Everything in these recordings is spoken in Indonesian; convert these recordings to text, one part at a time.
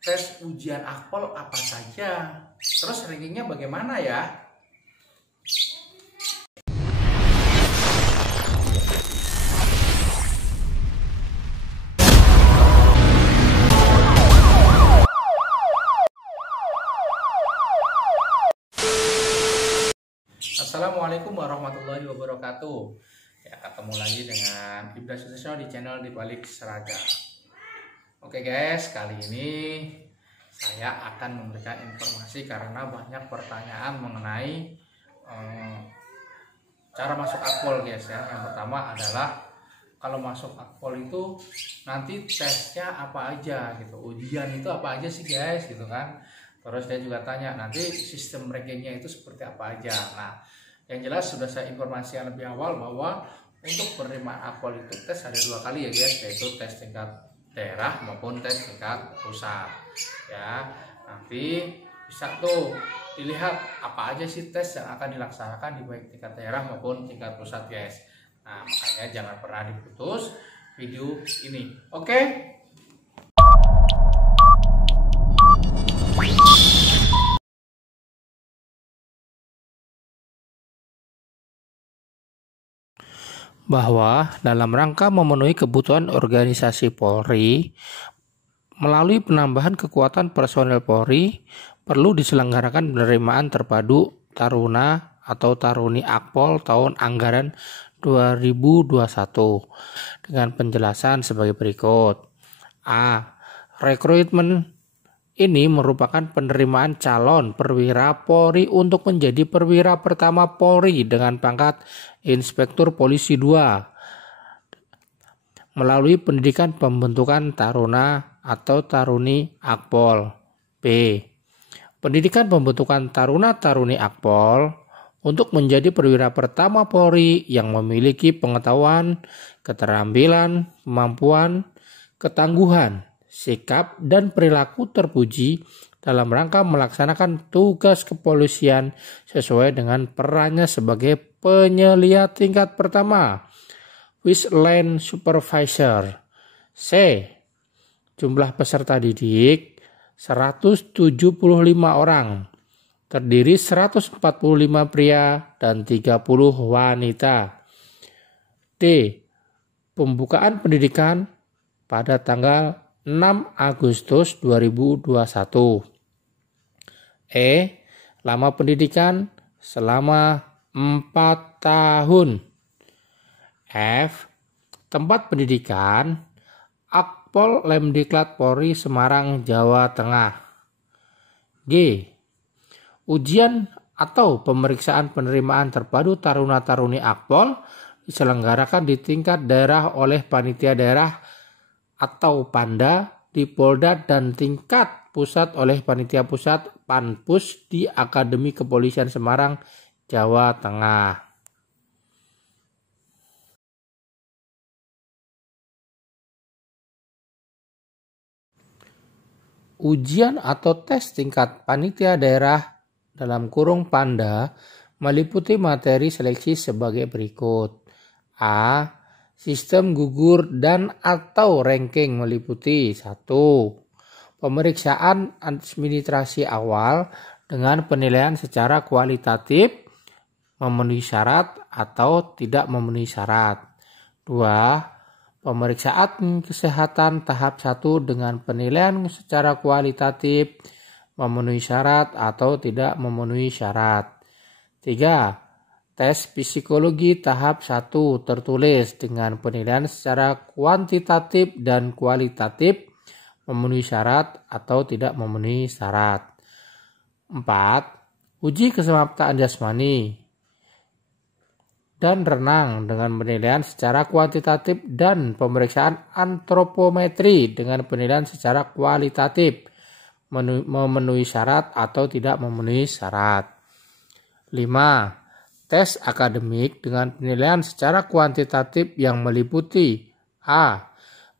tes ujian akpol apa saja, terus rankingnya bagaimana ya? Assalamualaikum warahmatullahi wabarakatuh. Ya, ketemu lagi dengan Ibda Sutisno di channel Di Balik Seragam. Oke guys, kali ini saya akan memberikan informasi karena banyak pertanyaan mengenai cara masuk akpol guys ya. Yang pertama adalah kalau masuk akpol itu nanti tesnya apa aja gitu, ujian itu apa aja sih guys gitu kan. Terus dia juga tanya nanti sistem rankingnya itu seperti apa aja. Nah, yang jelas sudah saya informasikan lebih awal bahwa untuk penerimaan akpol itu tes ada 2 kali ya guys, yaitu tes tingkat daerah maupun tes tingkat pusat. Ya, nanti bisa tuh dilihat apa aja sih tes yang akan dilaksanakan di baik tingkat daerah maupun tingkat pusat guys. Nah, makanya jangan pernah diputus video ini. Oke? Bahwa dalam rangka memenuhi kebutuhan organisasi Polri, melalui penambahan kekuatan personel Polri, perlu diselenggarakan penerimaan terpadu Taruna atau Taruni Akpol tahun anggaran 2021 dengan penjelasan sebagai berikut. A. Rekrutmen ini merupakan penerimaan calon perwira Polri untuk menjadi perwira pertama Polri dengan pangkat Inspektur Polisi 2 melalui pendidikan pembentukan Taruna atau Taruni Akpol. B. Pendidikan pembentukan Taruna-Taruni Akpol untuk menjadi perwira pertama Polri yang memiliki pengetahuan, keterampilan, kemampuan, ketangguhan, sikap, dan perilaku terpuji dalam rangka melaksanakan tugas kepolisian sesuai dengan perannya sebagai penyelia tingkat pertama, Wisland Supervisor. C. Jumlah peserta didik 175 orang, terdiri 145 pria dan 30 wanita. D. Pembukaan pendidikan pada tanggal 6 Agustus 2021. E. Lama pendidikan selama 4 tahun. F. Tempat pendidikan Akpol Lemdiklat Polri Semarang, Jawa Tengah. G. Ujian atau pemeriksaan penerimaan terpadu Taruna-Taruni Akpol diselenggarakan di tingkat daerah oleh panitia daerah atau Panda di Polda dan tingkat pusat oleh panitia pusat Panpus di Akademi Kepolisian Semarang, Jawa Tengah. Ujian atau tes tingkat panitia daerah dalam kurung Panda meliputi materi seleksi sebagai berikut. A. Sistem gugur dan atau ranking meliputi 1. Pemeriksaan administrasi awal dengan penilaian secara kualitatif memenuhi syarat atau tidak memenuhi syarat. 2. Pemeriksaan kesehatan tahap 1 dengan penilaian secara kualitatif memenuhi syarat atau tidak memenuhi syarat. 3. Tes psikologi tahap 1 tertulis dengan penilaian secara kuantitatif dan kualitatif memenuhi syarat atau tidak memenuhi syarat. 4. Uji kesemaptaan jasmani dan renang dengan penilaian secara kuantitatif dan pemeriksaan antropometri dengan penilaian secara kualitatif memenuhi syarat atau tidak memenuhi syarat. 5. Tes akademik dengan penilaian secara kuantitatif yang meliputi A.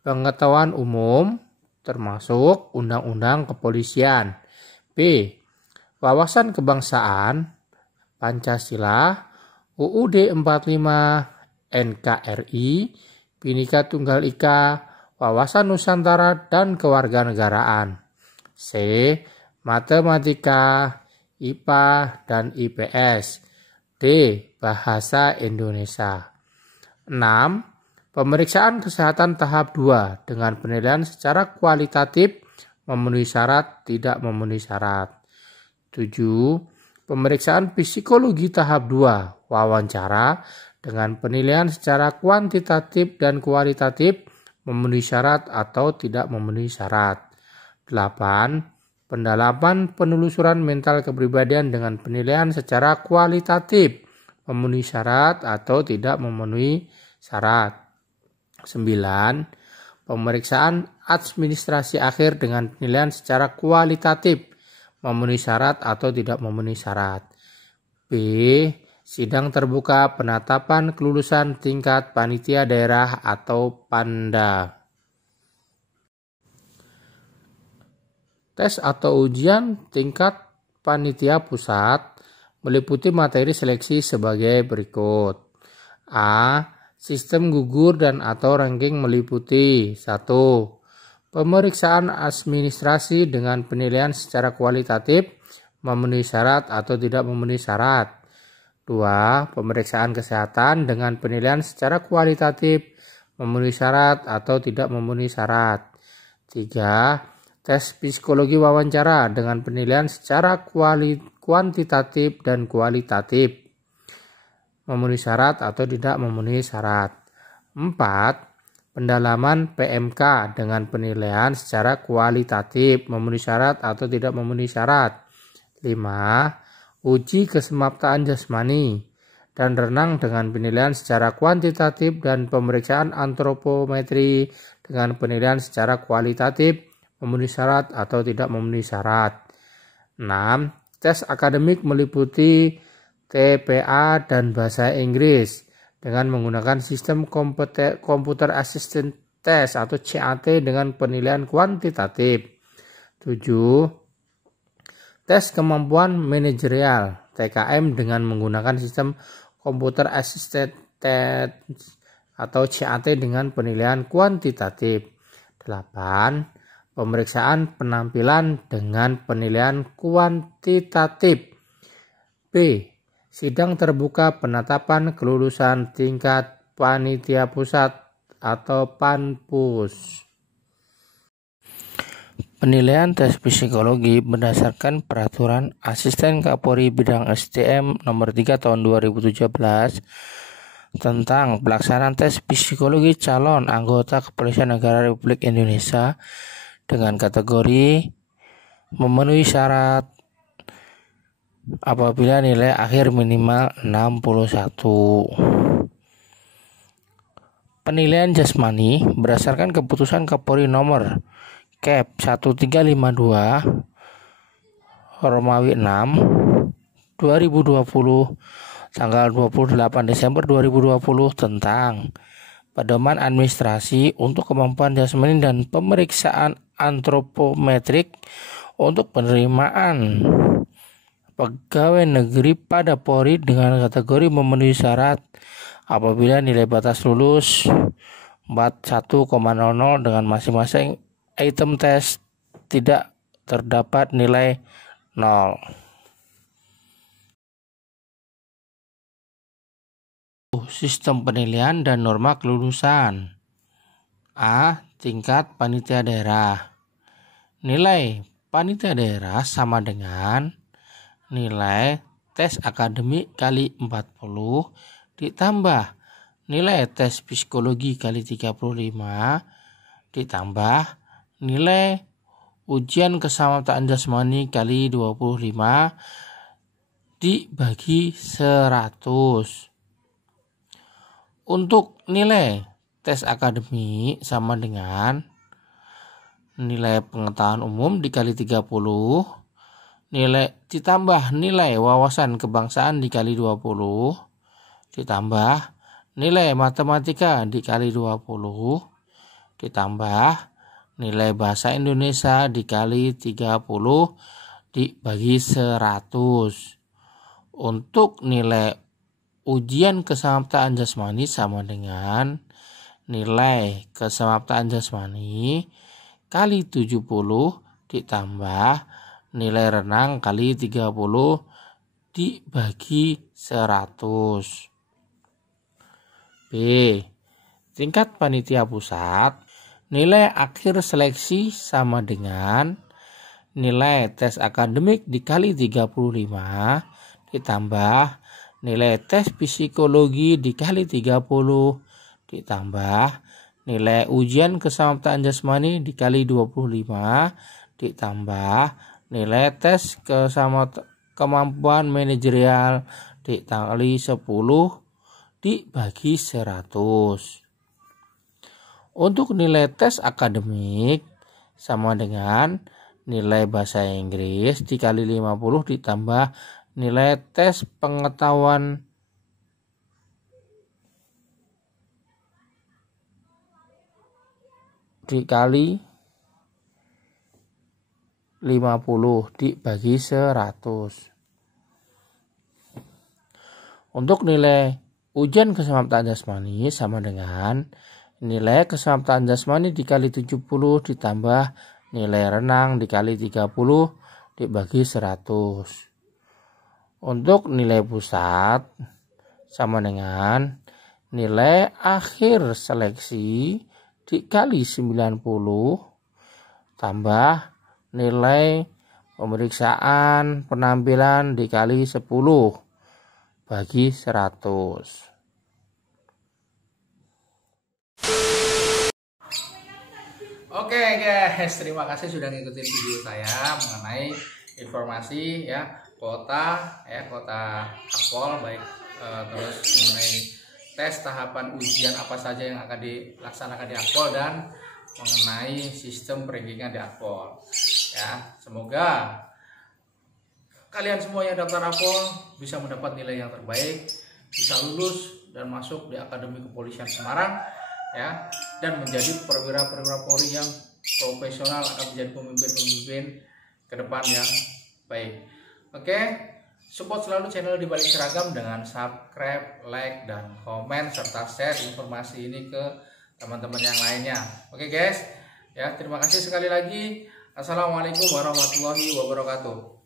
Pengetahuan umum termasuk Undang-Undang Kepolisian. B. Wawasan kebangsaan, Pancasila, UUD 45, NKRI, Bhinneka Tunggal Ika, Wawasan Nusantara, dan Kewarganegaraan. C. Matematika, IPA, dan IPS. D. Bahasa Indonesia. 6. Pemeriksaan kesehatan tahap 2 dengan penilaian secara kualitatif memenuhi syarat, tidak memenuhi syarat. 7. Pemeriksaan psikologi tahap 2 wawancara dengan penilaian secara kuantitatif dan kualitatif memenuhi syarat atau tidak memenuhi syarat. 8. Pendalaman penelusuran mental kepribadian dengan penilaian secara kualitatif memenuhi syarat atau tidak memenuhi syarat. 9. Pemeriksaan administrasi akhir dengan penilaian secara kualitatif memenuhi syarat atau tidak memenuhi syarat. B. Sidang terbuka penetapan kelulusan tingkat panitia daerah atau Panda. Tes atau ujian tingkat panitia pusat meliputi materi seleksi sebagai berikut. A. Sistem gugur dan atau ranking meliputi 1. Pemeriksaan administrasi dengan penilaian secara kualitatif memenuhi syarat atau tidak memenuhi syarat. 2. Pemeriksaan kesehatan dengan penilaian secara kualitatif memenuhi syarat atau tidak memenuhi syarat. 3. Tes psikologi wawancara dengan penilaian secara kuantitatif dan kualitatif memenuhi syarat atau tidak memenuhi syarat. 4. Pendalaman PMK dengan penilaian secara kualitatif memenuhi syarat atau tidak memenuhi syarat. 5. Uji kesemaptaan jasmani dan renang dengan penilaian secara kuantitatif dan pemeriksaan antropometri dengan penilaian secara kualitatif memenuhi syarat atau tidak memenuhi syarat. 6. Tes akademik meliputi TPA dan bahasa Inggris dengan menggunakan sistem Computer Assisted Test atau CAT dengan penilaian kuantitatif. 7. Tes kemampuan manajerial TKM dengan menggunakan sistem Computer Assisted Test atau CAT dengan penilaian kuantitatif. 8. Pemeriksaan penampilan dengan penilaian kuantitatif. B. Sidang terbuka penetapan kelulusan tingkat panitia pusat atau PANPUS. Penilaian tes psikologi berdasarkan Peraturan Asisten Kapolri Bidang SDM Nomor 3 Tahun 2017 tentang pelaksanaan tes psikologi calon anggota Kepolisian Negara Republik Indonesia dengan kategori memenuhi syarat apabila nilai akhir minimal 61. Penilaian jasmani berdasarkan keputusan Kapolri nomor Kep 1352 Romawi 6 2020 tanggal 28 Desember 2020 tentang pedoman administrasi untuk kemampuan jasmani dan pemeriksaan antropometrik untuk penerimaan pegawai negeri pada Polri dengan kategori memenuhi syarat apabila nilai batas lulus 41,00 dengan masing-masing item tes tidak terdapat nilai 0. Sistem penilaian dan norma kelulusan. A. Tingkat panitia daerah. Nilai panitia daerah sama dengan nilai tes akademik kali 40 ditambah nilai tes psikologi kali 35 ditambah nilai ujian keselamatan jasmani kali 25 dibagi 100. Untuk nilai tes akademik sama dengan nilai pengetahuan umum dikali 30 nilai ditambah nilai wawasan kebangsaan dikali 20 ditambah nilai matematika dikali 20 ditambah nilai bahasa Indonesia dikali 30 dibagi 100. Untuk nilai ujian keselamatan jasmani sama dengan nilai keselamatan jasmani kali 70 ditambah nilai renang kali 30 dibagi 100. B. Tingkat panitia pusat, nilai akhir seleksi sama dengan nilai tes akademik dikali 35 ditambah nilai tes psikologi dikali 30 ditambah nilai ujian keselamatan jasmani dikali 25 ditambah nilai tes kemampuan manajerial dikali 10 dibagi 100. Untuk nilai tes akademik sama dengan nilai bahasa Inggris dikali 50 ditambah nilai tes pengetahuan dikali 50 dibagi 100. Untuk nilai ujian keselamatan jasmani sama dengan nilai keselamatan jasmani dikali 70 ditambah nilai renang dikali 30 dibagi 100. Untuk nilai pusat sama dengan nilai akhir seleksi dikali 90 tambah nilai pemeriksaan penampilan dikali 10 bagi 100. Oke guys, terima kasih sudah ngikutin video saya mengenai informasi ya kuota Akpol baik terus mengenai tes tahapan ujian apa saja yang akan dilaksanakan di Akpol dan mengenai sistem peringkingan di Akpol. Ya, semoga kalian semua yang daftar Akpol bisa mendapat nilai yang terbaik, bisa lulus dan masuk di Akademi Kepolisian Semarang ya, dan menjadi perwira-perwira Polri yang profesional, akan menjadi pemimpin-pemimpin ke depan yang baik. Oke, support selalu channel Di Balik Seragam dengan subscribe, like, dan komen serta share informasi ini ke teman-teman yang lainnya. Oke guys, ya terima kasih sekali lagi. Assalamualaikum warahmatullahi wabarakatuh.